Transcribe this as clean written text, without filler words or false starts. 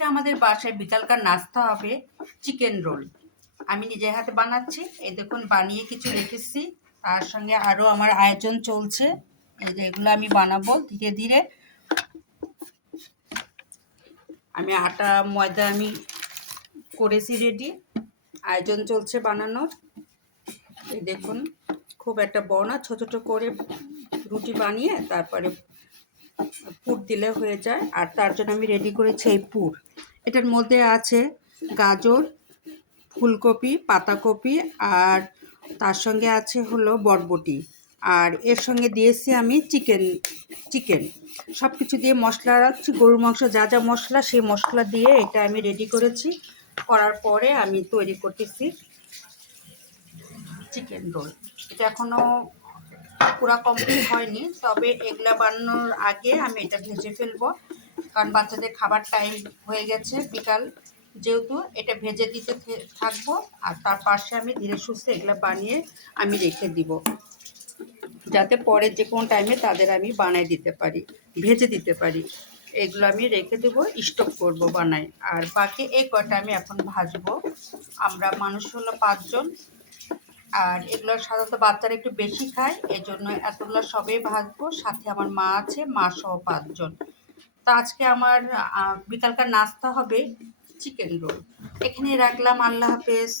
আজকে আমাদের বাসায় বিকালকার নাস্তা হবে চিকেন রোল। আমি নিজের হাতে বানাচ্ছি। এই দেখুন বানিয়ে কিছু রেখেছি। তার সঙ্গে আরও আমার আয়োজন চলছে। এই যে এগুলো আমি বানাবো ধীরে ধীরে। আমি আটা ময়দা আমি করেছি রেডি, আয়োজন চলছে বানানোর। এই দেখুন খুব একটা বড় না, ছোট ছোট করে রুটি বানিয়ে তারপরে পুর দিলে হয়ে যায়। আর তার জন্য আমি রেডি করেছি এই পুর। এটার মধ্যে আছে গাজর, ফুলকপি, পাতাকপি, আর তার সঙ্গে আছে হলো বরবটি, আর এর সঙ্গে দিয়েছি আমি চিকেন সব কিছু দিয়ে মশলা রাখছি। গরুর মাংস যা যা মশলা, সেই মশলা দিয়ে এটা আমি রেডি করেছি। করার পরে আমি তৈরি করতেছি চিকেন রোল। এটা এখনও পুরা কমপ্লিট হয়নি, তবে এগুলা বানানোর আগে আমি এটা ভেজে ফেলবো, কারণ বাচ্চাদের খাবার টাইম হয়ে গেছে বিকাল, যেহেতু এটা ভেজে দিতে থাকবো। আর তার পাশে আমি ধীরে সুস্থে এগুলো বানিয়ে আমি রেখে দিব, যাতে পরে যে কোনো টাইমে তাদের আমি বানিয়ে দিতে পারি, ভেজে দিতে পারি। এগুলো আমি রেখে দেবো, স্টক করব বানাই। আর বাকি এই কয়টা আমি এখন ভাজবো। আমরা মানুষ হলো 5 জন, আর এগুলো সাধারণত বাচ্চারা একটু বেশি খায়, এই জন্য এতগুলো সবই ভাজবো। সাথে আমার মা আছে, মা সহ 5 জন। তো আজকে আমার বিকালকার নাস্তা হবে চিকেন রোল। এখানে রাখলাম। আল্লাহ হাফেজ।